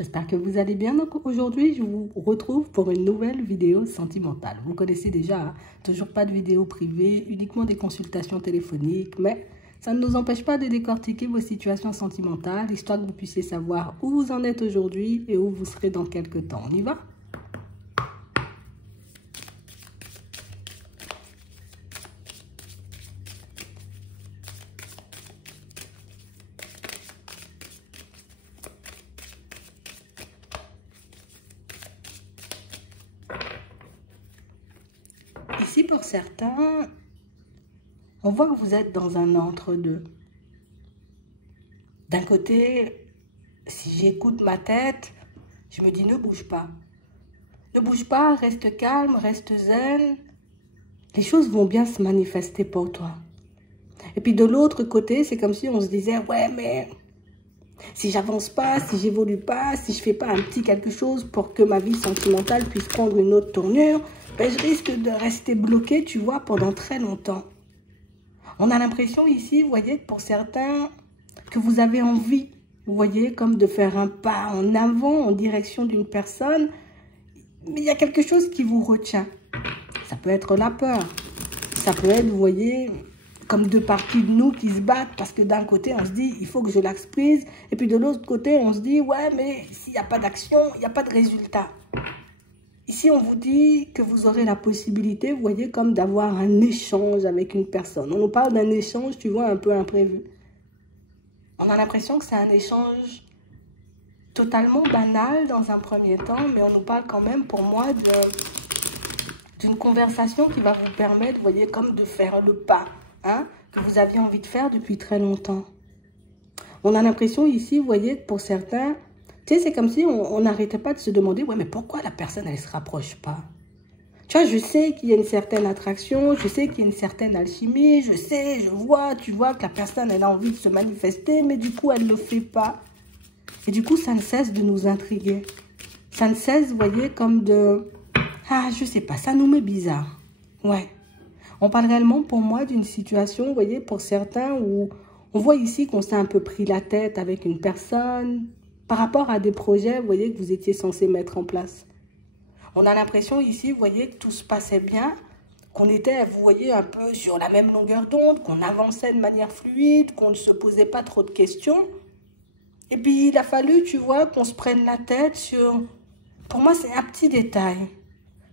j'espère que vous allez bien. Donc aujourd'hui, je vous retrouve pour une nouvelle vidéo sentimentale. Vous connaissez déjà, hein, toujours pas de vidéo privée, uniquement des consultations téléphoniques, mais ça ne nous empêche pas de décortiquer vos situations sentimentales, histoire que vous puissiez savoir où vous en êtes aujourd'hui et où vous serez dans quelques temps. On y va? Ici, pour certains, on voit que vous êtes dans un entre-deux. D'un côté, si j'écoute ma tête, je me dis ne bouge pas. Ne bouge pas, reste calme, reste zen. Les choses vont bien se manifester pour toi. Et puis de l'autre côté, c'est comme si on se disait, ouais, mais si j'avance pas, si j'évolue pas, si je fais pas un petit quelque chose pour que ma vie sentimentale puisse prendre une autre tournure, ben, je risque de rester bloqué, tu vois, pendant très longtemps. On a l'impression ici, vous voyez, que pour certains, que vous avez envie, vous voyez, comme de faire un pas en avant, en direction d'une personne, mais il y a quelque chose qui vous retient. Ça peut être la peur, ça peut être, vous voyez, comme deux parties de nous qui se battent parce que d'un côté, on se dit, il faut que je lâche prise, et puis de l'autre côté, on se dit, ouais, mais s'il n'y a pas d'action, il n'y a pas de résultat. Ici, on vous dit que vous aurez la possibilité, vous voyez, comme d'avoir un échange avec une personne. On nous parle d'un échange, tu vois, un peu imprévu. On a l'impression que c'est un échange totalement banal dans un premier temps, mais on nous parle quand même, pour moi, d'une conversation qui va vous permettre, vous voyez, comme de faire le pas, hein, que vous aviez envie de faire depuis très longtemps. On a l'impression ici, vous voyez, pour certains, tu sais, c'est comme si on n'arrêtait pas de se demander, ouais, mais pourquoi la personne, elle ne se rapproche pas? Tu vois, je sais qu'il y a une certaine attraction, je sais qu'il y a une certaine alchimie, je sais, je vois, tu vois que la personne, elle a envie de se manifester, mais du coup, elle ne le fait pas. Et du coup, ça ne cesse de nous intriguer. Ça ne cesse, vous voyez, comme de... Ah, je sais pas, ça nous met bizarre. Ouais. On parle réellement, pour moi, d'une situation, vous voyez, pour certains, où on voit ici qu'on s'est un peu pris la tête avec une personne par rapport à des projets, vous voyez, que vous étiez censé mettre en place. On a l'impression ici, vous voyez, que tout se passait bien, qu'on était, vous voyez, un peu sur la même longueur d'onde, qu'on avançait de manière fluide, qu'on ne se posait pas trop de questions. Et puis, il a fallu, tu vois, qu'on se prenne la tête sur... Pour moi, c'est un petit détail.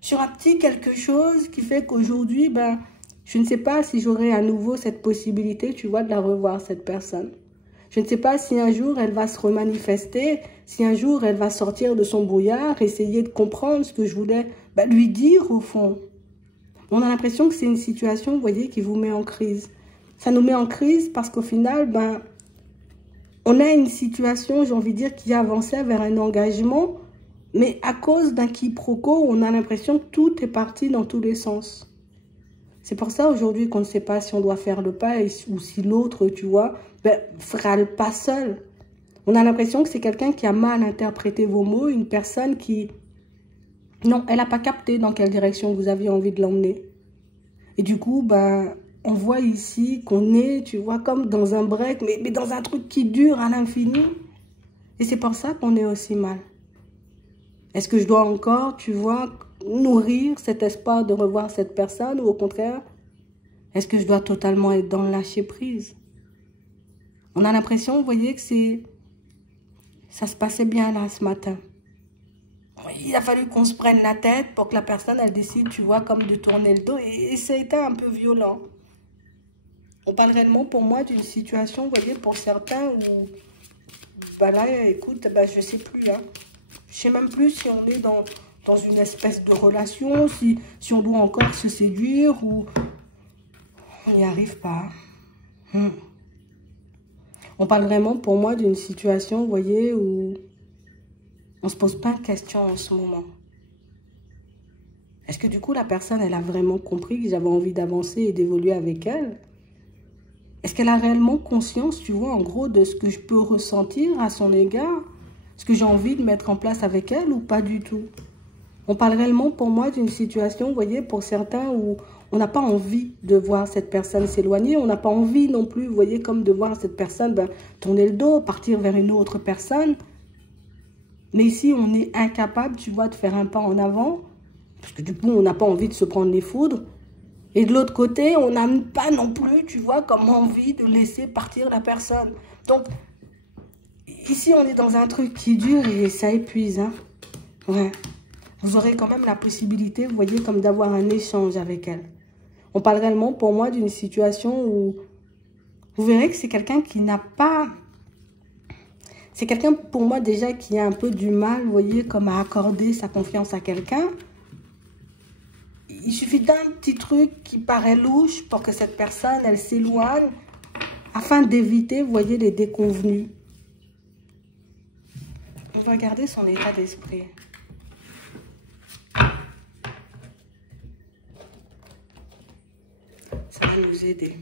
Sur un petit quelque chose qui fait qu'aujourd'hui, ben, je ne sais pas si j'aurai à nouveau cette possibilité, tu vois, de la revoir, cette personne. Je ne sais pas si un jour, elle va se remanifester, si un jour, elle va sortir de son brouillard, essayer de comprendre ce que je voulais lui dire, au fond. On a l'impression que c'est une situation, vous voyez, qui vous met en crise. Ça nous met en crise parce qu'au final, ben, on a une situation, j'ai envie de dire, qui avançait vers un engagement, mais à cause d'un quiproquo, on a l'impression que tout est parti dans tous les sens. C'est pour ça aujourd'hui qu'on ne sait pas si on doit faire le pas ou si l'autre, tu vois, ben, fera le pas seul. On a l'impression que c'est quelqu'un qui a mal interprété vos mots, une personne qui... Non, elle n'a pas capté dans quelle direction vous aviez envie de l'emmener. Et du coup, ben, on voit ici qu'on est, tu vois, comme dans un break, mais dans un truc qui dure à l'infini. Et c'est pour ça qu'on est aussi mal. Est-ce que je dois encore, tu vois, nourrir cet espoir de revoir cette personne ou au contraire, est-ce que je dois totalement être dans le lâcher-prise? On a l'impression, vous voyez, que ça se passait bien là ce matin. Il a fallu qu'on se prenne la tête pour que la personne, elle décide, tu vois, comme de tourner le dos. Et ça a été un peu violent. On parle réellement pour moi d'une situation, vous voyez, pour certains où, bah là, écoute, bah, je sais plus, hein. Je sais même plus si on est dans une espèce de relation, si on doit encore se séduire ou on n'y arrive pas. On parle vraiment pour moi d'une situation, vous voyez, où on ne se pose pas de questions en ce moment. Est-ce que du coup la personne, elle a vraiment compris que j'avais envie d'avancer et d'évoluer avec elle? Est-ce qu'elle a réellement conscience, tu vois, en gros, de ce que je peux ressentir à son égard? Est-ce que j'ai envie de mettre en place avec elle ou pas du tout? On parle réellement pour moi d'une situation, vous voyez, pour certains où on n'a pas envie de voir cette personne s'éloigner. On n'a pas envie non plus, vous voyez, comme de voir cette personne tourner le dos, partir vers une autre personne. Mais ici, on est incapable, tu vois, de faire un pas en avant. Parce que du coup, on n'a pas envie de se prendre les foudres. Et de l'autre côté, on n'a pas non plus, tu vois, comme envie de laisser partir la personne. Donc, ici, on est dans un truc qui dure et ça épuise. Hein. Ouais. Vous aurez quand même la possibilité, vous voyez, comme d'avoir un échange avec elle. On parle réellement, pour moi, d'une situation où vous verrez que c'est quelqu'un qui n'a pas... C'est quelqu'un, pour moi, déjà, qui a un peu du mal, vous voyez, comme à accorder sa confiance à quelqu'un. Il suffit d'un petit truc qui paraît louche pour que cette personne, elle s'éloigne, afin d'éviter, vous voyez, les déconvenus. On va regarder son état d'esprit. Ça va nous aider.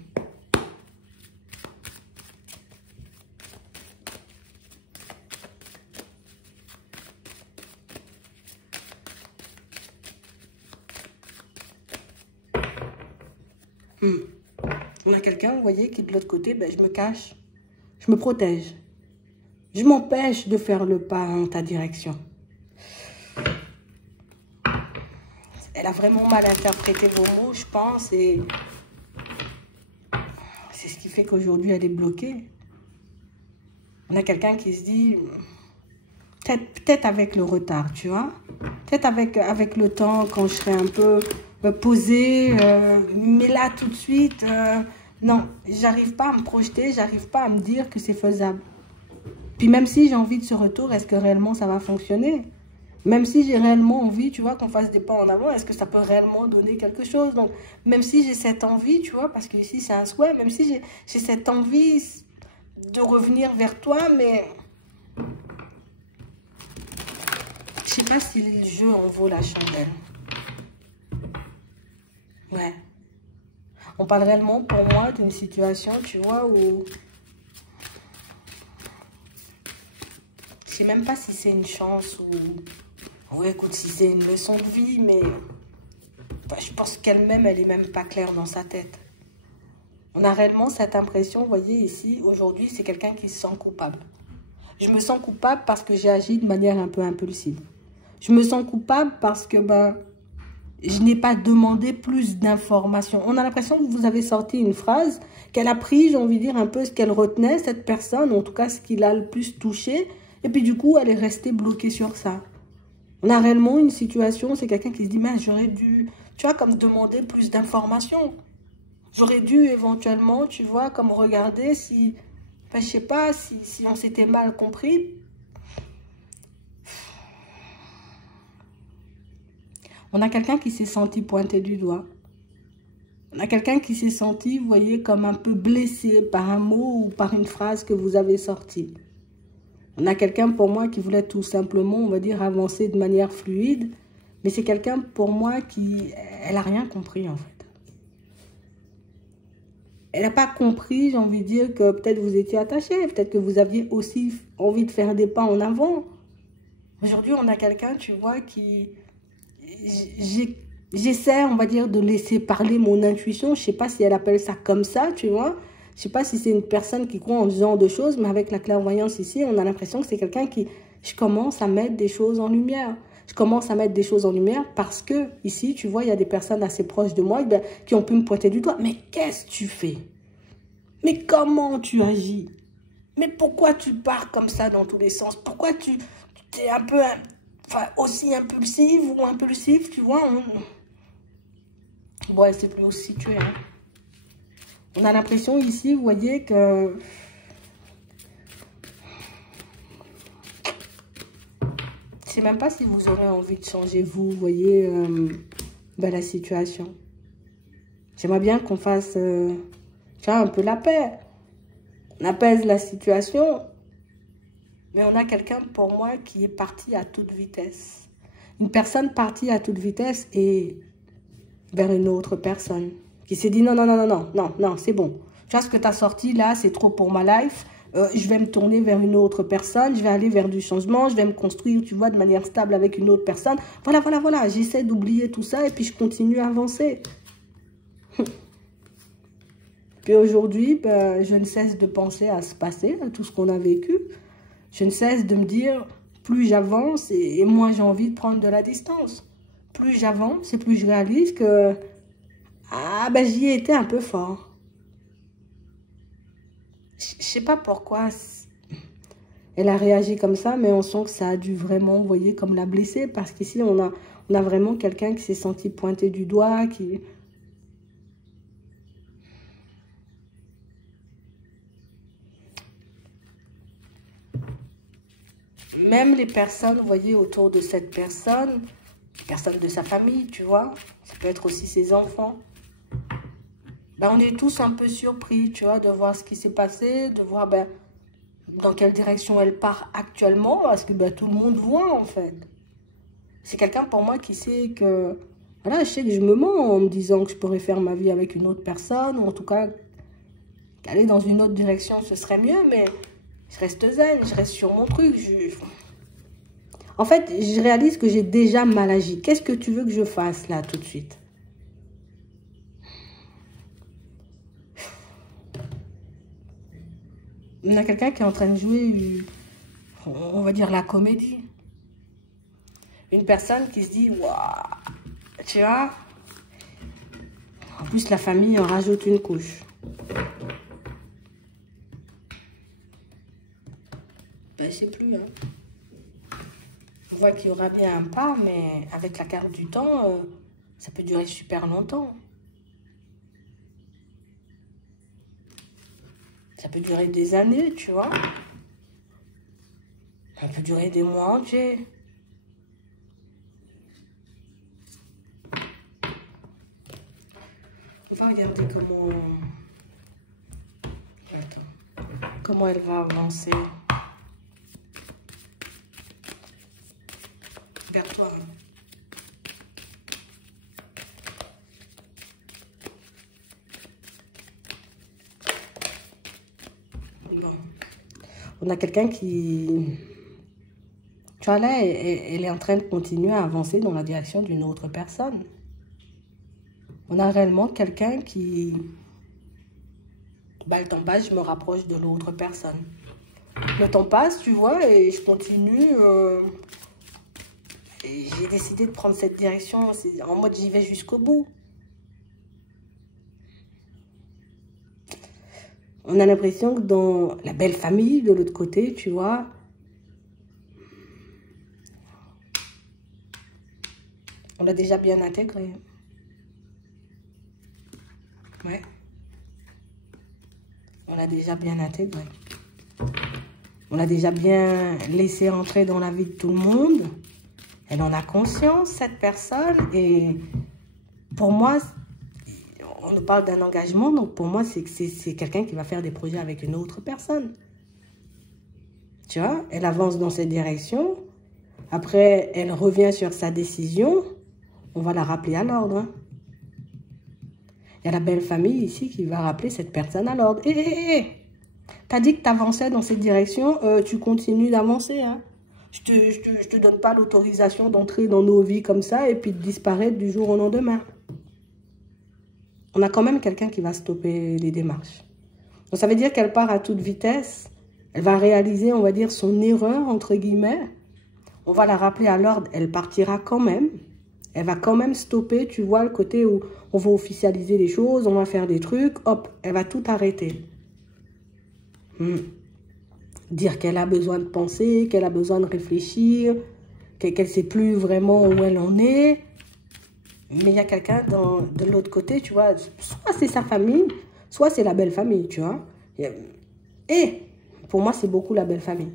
On a quelqu'un, vous voyez, qui de l'autre côté, ben, je me cache, je me protège. Je m'empêche de faire le pas en ta direction. Elle a vraiment mal interprété vos mots, je pense, et c'est ce qui fait qu'aujourd'hui, elle est bloquée. On a quelqu'un qui se dit, peut-être avec le retard, tu vois, peut-être avec le temps, quand je serai un peu posée, mais là, tout de suite, non, j'arrive pas à me projeter, j'arrive pas à me dire que c'est faisable. Puis même si j'ai envie de ce retour, est-ce que réellement ça va fonctionner? Même si j'ai réellement envie, tu vois, qu'on fasse des pas en avant, est-ce que ça peut réellement donner quelque chose? Donc, même si j'ai cette envie, tu vois, parce que ici c'est un souhait, même si j'ai cette envie de revenir vers toi, mais je sais pas si le jeu en vaut la chandelle. Ouais. On parle réellement pour moi d'une situation, tu vois, où je sais même pas si c'est une chance ou... Oui, écoute, si c'est une leçon de vie, mais enfin, je pense qu'elle-même, elle est même pas claire dans sa tête. On a réellement cette impression, vous voyez, ici, aujourd'hui, c'est quelqu'un qui se sent coupable. Je me sens coupable parce que j'ai agi de manière un peu impulsive. Je me sens coupable parce que, je n'ai pas demandé plus d'informations. On a l'impression que vous avez sorti une phrase, qu'elle a pris, j'ai envie de dire, un peu ce qu'elle retenait, cette personne, en tout cas ce qui l'a le plus touchée, et puis du coup, elle est restée bloquée sur ça. On a réellement une situation, c'est quelqu'un qui se dit, mais j'aurais dû, tu vois, comme demander plus d'informations. J'aurais dû éventuellement, tu vois, comme regarder si, enfin, je sais pas, si on s'était mal compris. On a quelqu'un qui s'est senti pointé du doigt. On a quelqu'un qui s'est senti, vous voyez, comme un peu blessé par un mot ou par une phrase que vous avez sortie. On a quelqu'un pour moi qui voulait tout simplement, on va dire, avancer de manière fluide. Mais c'est quelqu'un pour moi qui, elle n'a rien compris en fait. Elle n'a pas compris, j'ai envie de dire, que peut-être vous étiez attaché, peut-être que vous aviez aussi envie de faire des pas en avant. Aujourd'hui, on a quelqu'un, tu vois, qui... J'essaie, on va dire, de laisser parler mon intuition. Je ne sais pas si elle appelle ça comme ça, tu vois. Je ne sais pas si c'est une personne qui croit en ce genre de choses, mais avec la clairvoyance ici, on a l'impression que c'est quelqu'un qui... Je commence à mettre des choses en lumière. Je commence à mettre des choses en lumière parce que, ici, tu vois, il y a des personnes assez proches de moi qui ont pu me pointer du doigt. Mais qu'est-ce que tu fais? Mais comment tu agis? Mais pourquoi tu pars comme ça dans tous les sens? Pourquoi tu es un peu... Enfin, aussi impulsive ou impulsif, tu vois. Bon, elle ne sait plus où se situer. Hein. On a l'impression ici, vous voyez, que... Je ne sais même pas si vous aurez envie de changer, vous voyez, la situation. J'aimerais bien qu'on fasse, tu vois, un peu la paix. On apaise la situation. Mais on a quelqu'un, pour moi, qui est parti à toute vitesse. Une personne partie à toute vitesse et vers une autre personne. Qui s'est dit, non, non, non, non, non, non, non, c'est bon. Tu vois, ce que tu as sorti là, c'est trop pour ma life. Je vais me tourner vers une autre personne. Je vais aller vers du changement. Je vais me construire, tu vois, de manière stable avec une autre personne. Voilà, voilà, voilà. J'essaie d'oublier tout ça et puis je continue à avancer. Puis aujourd'hui, je ne cesse de penser à ce passé, à tout ce qu'on a vécu. Je ne cesse de me dire, plus j'avance et moins j'ai envie de prendre de la distance. Plus j'avance et plus je réalise que ah ben j'y ai été un peu fort. Je sais pas pourquoi elle a réagi comme ça, mais on sent que ça a dû vraiment, vous voyez, comme la blesser, parce qu'ici on a vraiment quelqu'un qui s'est senti pointé du doigt, qui... Même les personnes, vous voyez, autour de cette personne, les personnes de sa famille, tu vois, ça peut être aussi ses enfants. Ben, on est tous un peu surpris, tu vois, de voir ce qui s'est passé, de voir ben, dans quelle direction elle part actuellement, parce que ben, tout le monde voit, en fait. C'est quelqu'un pour moi qui sait que, voilà, je sais que je me mens en me disant que je pourrais faire ma vie avec une autre personne, ou en tout cas, aller dans une autre direction, ce serait mieux, mais je reste zen, je reste sur mon truc. En fait, je réalise que j'ai déjà mal agi. Qu'est-ce que tu veux que je fasse là, tout de suite? On a quelqu'un qui est en train de jouer, on va dire, la comédie. Une personne qui se dit, waouh, tu vois. En plus, la famille en rajoute une couche. Ben, je sais plus, hein. On voit qu'il y aura bien un pas, mais avec la carte du temps, ça peut durer super longtemps. Ça peut durer des années, tu vois. Ça peut durer des mois entiers. On va regarder comment elle va avancer. Vers toi. Bon. On a quelqu'un qui... Tu vois, là, elle est en train de continuer à avancer dans la direction d'une autre personne. On a réellement quelqu'un qui... Bah, le temps passe, je me rapproche de l'autre personne. Le temps passe, tu vois, et je continue... J'ai décidé de prendre cette direction. En mode, j'y vais jusqu'au bout. On a l'impression que dans la belle famille, de l'autre côté, tu vois, on l'a déjà bien intégré. Ouais. On l'a déjà bien intégré. On l'a déjà bien laissé entrer dans la vie de tout le monde. Elle en a conscience, cette personne. Et pour moi, on nous parle d'un engagement. Donc pour moi, c'est quelqu'un qui va faire des projets avec une autre personne. Tu vois, elle avance dans cette direction. Après, elle revient sur sa décision. On va la rappeler à l'ordre. Hein. Il y a la belle famille ici qui va rappeler cette personne à l'ordre. Hé, t'as dit que tu avançais dans cette direction, tu continues d'avancer. Hein. Je te donne pas l'autorisation d'entrer dans nos vies comme ça et puis de disparaître du jour au lendemain. On a quand même quelqu'un qui va stopper les démarches. Donc ça veut dire qu'elle part à toute vitesse. Elle va réaliser, on va dire, son erreur, entre guillemets. On va la rappeler à l'ordre, elle partira quand même. Elle va quand même stopper, tu vois, le côté où on va officialiser les choses, on va faire des trucs, hop, elle va tout arrêter. Dire qu'elle a besoin de penser, qu'elle a besoin de réfléchir, qu'elle ne sait plus vraiment où elle en est. Mais il y a quelqu'un de l'autre côté, tu vois, soit c'est sa famille, soit c'est la belle famille, tu vois. Et pour moi, c'est beaucoup la belle famille.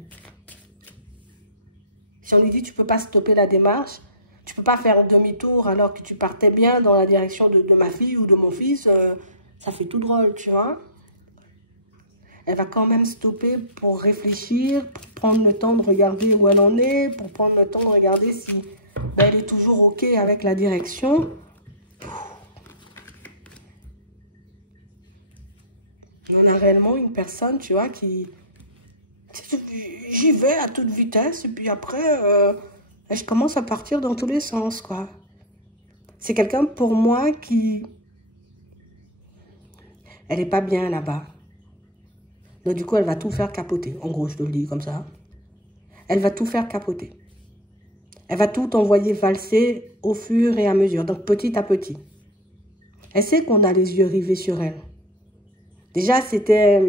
Si on lui dit, tu ne peux pas stopper la démarche, tu ne peux pas faire demi-tour alors que tu partais bien dans la direction de ma fille ou de mon fils, ça fait tout drôle, tu vois. Elle va quand même stopper pour réfléchir, pour prendre le temps de regarder où elle en est, pour prendre le temps de regarder si ben, elle est toujours OK avec la direction. On a réellement une personne, tu vois, qui... J'y vais à toute vitesse et puis après, je commence à partir dans tous les sens, quoi. C'est quelqu'un pour moi qui... Elle n'est pas bien là-bas. Donc du coup, elle va tout faire capoter. En gros, je te le dis comme ça. elle va tout faire capoter. Elle va tout envoyer valser au fur et à mesure, donc petit à petit. Elle sait qu'on a les yeux rivés sur elle. Déjà, c'était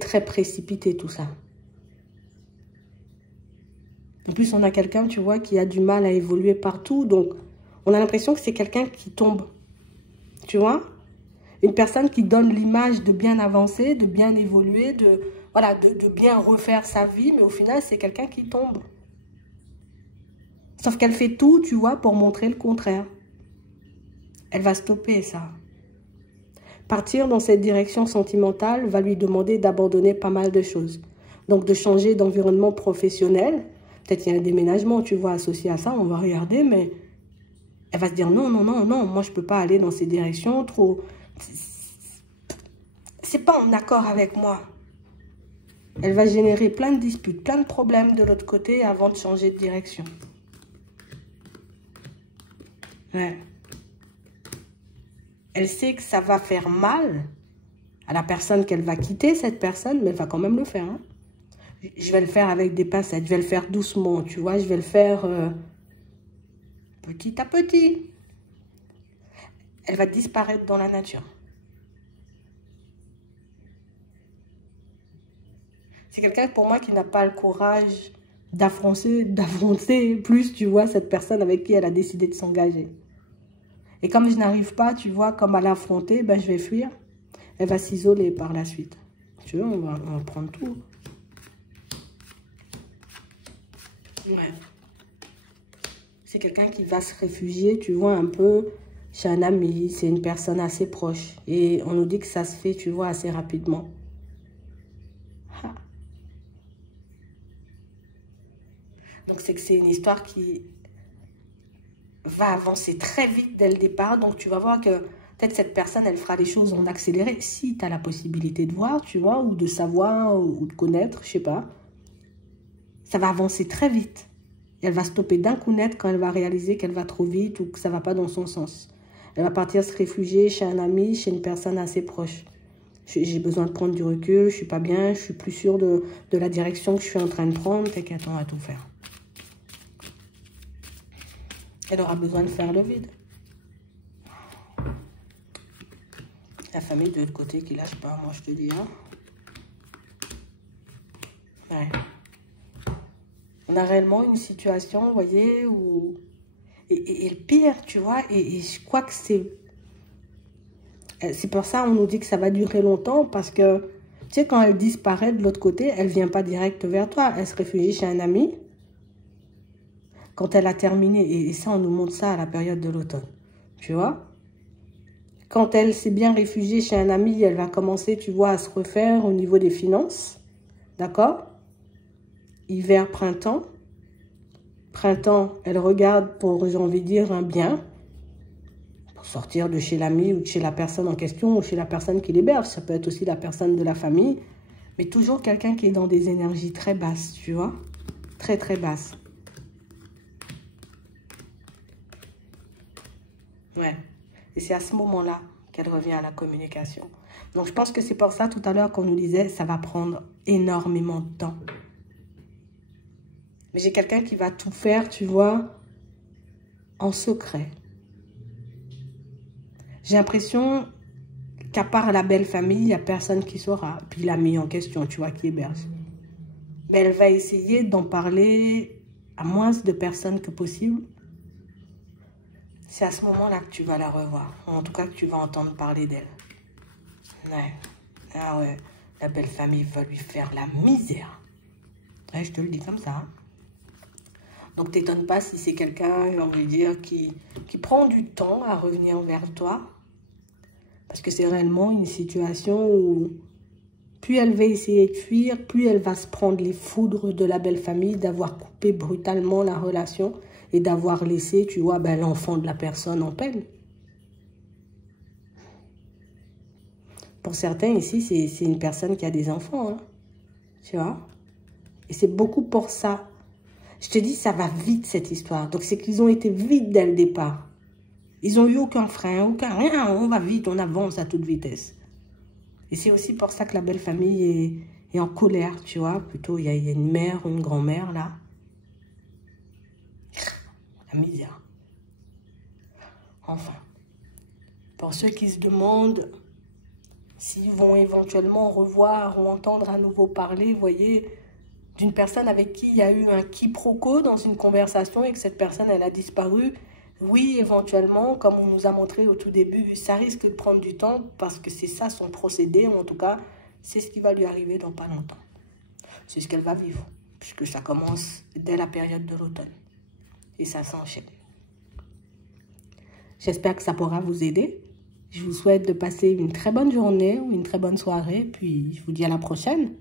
très précipité tout ça. En plus, on a quelqu'un, tu vois, qui a du mal à évoluer partout. Donc, on a l'impression que c'est quelqu'un qui tombe. Tu vois? Une personne qui donne l'image de bien avancer, de bien évoluer, voilà, de bien refaire sa vie. Mais au final, c'est quelqu'un qui tombe. Sauf qu'elle fait tout, tu vois, pour montrer le contraire. Elle va stopper ça. Partir dans cette direction sentimentale va lui demander d'abandonner pas mal de choses. Donc, de changer d'environnement professionnel. Peut-être qu'il y a un déménagement, tu vois, associé à ça, on va regarder, mais elle va se dire non, non, non, non, moi je ne peux pas aller dans ces directions, trop... C'est pas en accord avec moi. Elle va générer plein de disputes, plein de problèmes de l'autre côté avant de changer de direction. Ouais. Elle sait que ça va faire mal à la personne qu'elle va quitter, cette personne, mais elle va quand même le faire, hein. Je vais le faire avec des pincettes, je vais le faire doucement, tu vois, je vais le faire petit à petit. Elle va disparaître dans la nature. C'est quelqu'un pour moi qui n'a pas le courage d'affronter plus, tu vois, cette personne avec qui elle a décidé de s'engager. Et comme je n'arrive pas, tu vois, comme à l'affronter, ben, je vais fuir. Elle va s'isoler par la suite. Tu vois, on va prendre tout. Ouais. C'est quelqu'un qui va se réfugier, tu vois, un peu chez un ami. C'est une personne assez proche. Et on nous dit que ça se fait, tu vois, assez rapidement. Ah. Donc, c'est que c'est une histoire qui va avancer très vite dès le départ. Donc, tu vas voir que peut-être cette personne, elle fera les choses en accéléré. Si tu as la possibilité de voir, tu vois, ou de savoir, ou de connaître, je sais pas. Ça va avancer très vite. Elle va stopper d'un coup net quand elle va réaliser qu'elle va trop vite ou que ça ne va pas dans son sens. Elle va partir se réfugier chez un ami, chez une personne assez proche. J'ai besoin de prendre du recul, je ne suis pas bien, je suis plus sûre de la direction que je suis en train de prendre. T'inquiète, on va tout faire. Elle aura besoin de faire le vide. La famille de l'autre côté qui lâche pas, moi je te dis. Hein. Ouais. On a réellement une situation, vous voyez, où... Et le pire, tu vois, et je crois que c'est pour ça qu'on nous dit que ça va durer longtemps, parce que, tu sais, quand elle disparaît de l'autre côté, elle ne vient pas direct vers toi, elle se réfugie chez un ami. Quand elle a terminé, et ça, on nous montre ça à la période de l'automne, tu vois. Quand elle s'est bien réfugiée chez un ami, elle va commencer, tu vois, à se refaire au niveau des finances, d'accord? Hiver, printemps. Printemps, elle regarde pour, j'ai envie de dire, un bien. Pour sortir de chez l'ami ou de chez la personne en question ou chez la personne qui l'héberge. Ça peut être aussi la personne de la famille. Mais toujours quelqu'un qui est dans des énergies très basses, tu vois. Très, très basses. Ouais. Et c'est à ce moment-là qu'elle revient à la communication. Donc, je pense que c'est pour ça, tout à l'heure, qu'on nous disait, ça va prendre énormément de temps. Mais j'ai quelqu'un qui va tout faire, tu vois, en secret. J'ai l'impression qu'à part la belle famille, il n'y a personne qui saura. Puis l'ami en question, tu vois, qui héberge. Mais elle va essayer d'en parler à moins de personnes que possible. C'est à ce moment-là que tu vas la revoir. Ou en tout cas, que tu vas entendre parler d'elle. Ouais. Ah ouais. La belle famille va lui faire la misère. Ouais, je te le dis comme ça. Hein. Donc, t'étonnes pas si c'est quelqu'un, j'ai envie de dire, qui prend du temps à revenir vers toi. Parce que c'est réellement une situation où plus elle va essayer de fuir, plus elle va se prendre les foudres de la belle famille, d'avoir coupé brutalement la relation et d'avoir laissé, tu vois, ben, l'enfant de la personne en peine. Pour certains ici, c'est une personne qui a des enfants, hein, tu vois. Et c'est beaucoup pour ça. Je te dis, ça va vite, cette histoire. Donc, c'est qu'ils ont été vite dès le départ. Ils n'ont eu aucun frein, aucun rien. On va vite, on avance à toute vitesse. Et c'est aussi pour ça que la belle famille et en colère, tu vois. Plutôt, il y a une mère ou une grand-mère, là. La misère. Enfin, pour ceux qui se demandent s'ils vont éventuellement revoir ou entendre à nouveau parler, vous voyez, d'une personne avec qui il y a eu un quiproquo dans une conversation et que cette personne, elle a disparu, oui, éventuellement, comme on nous a montré au tout début, ça risque de prendre du temps parce que c'est ça son procédé, ou en tout cas, c'est ce qui va lui arriver dans pas longtemps. C'est ce qu'elle va vivre, puisque ça commence dès la période de l'automne et ça s'enchaîne. J'espère que ça pourra vous aider. Je vous souhaite de passer une très bonne journée ou une très bonne soirée, puis je vous dis à la prochaine.